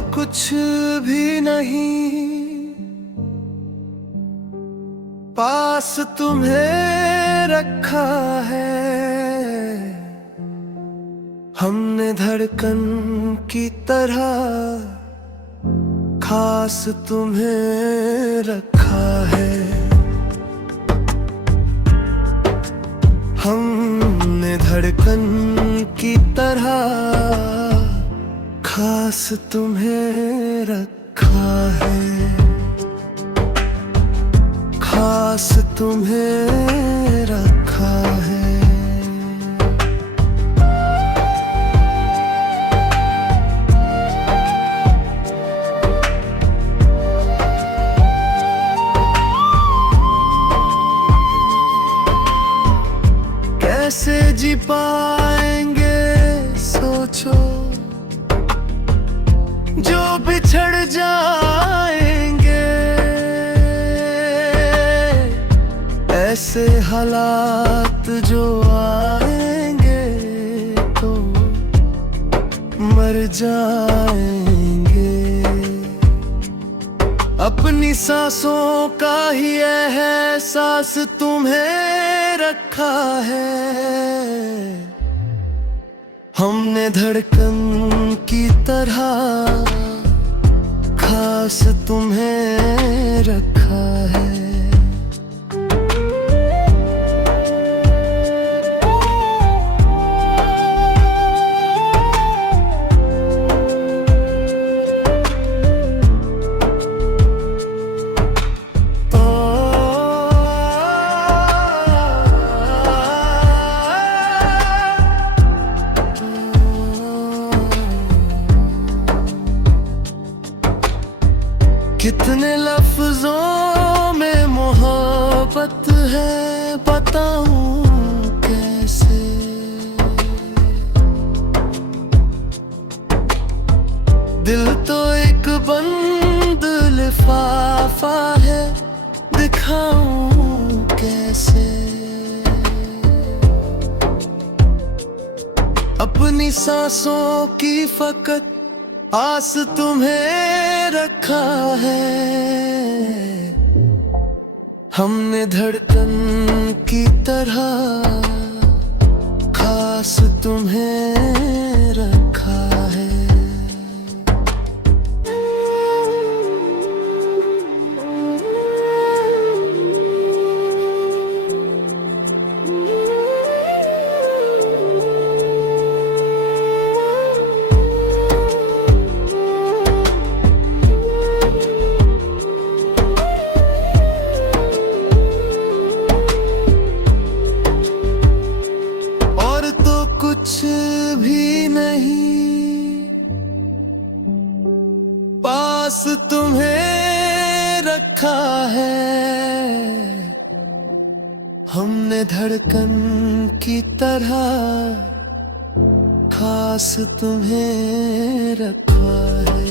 कुछ भी नहीं, पास तुम्हें रखा है। हमने धड़कन की तरह खास तुम्हें रखा है। हमने धड़कन की तरह खास तुम्हें रखा है। खास तुम्हें रखा है। कैसे जी पाएंगे सोचो, जो बिछड़ जाएंगे। ऐसे हालात जो आएंगे तो मर जाएंगे। अपनी सांसों का ही एहसास तुम्हें रखा है। हमने धड़कन की तरह खास तुम्हें रखा है। कितने लफ्जों में मोहब्बत है, बताऊं कैसे। दिल तो एक बंद लिफाफा है, दिखाऊं कैसे। अपनी सांसों की फकत आस तुम्हें रखा है। हमने धड़कन की तरह खास तुम्हें रखा है। कुछ भी नहीं, पास तुम्हें रखा है। हमने धड़कन की तरह खास तुम्हें रखा है।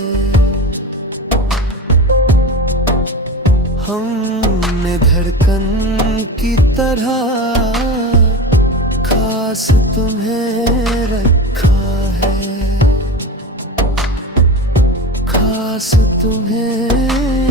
हमने धड़कन की तरह खास तुम्हें रखा है। खास तुम्हें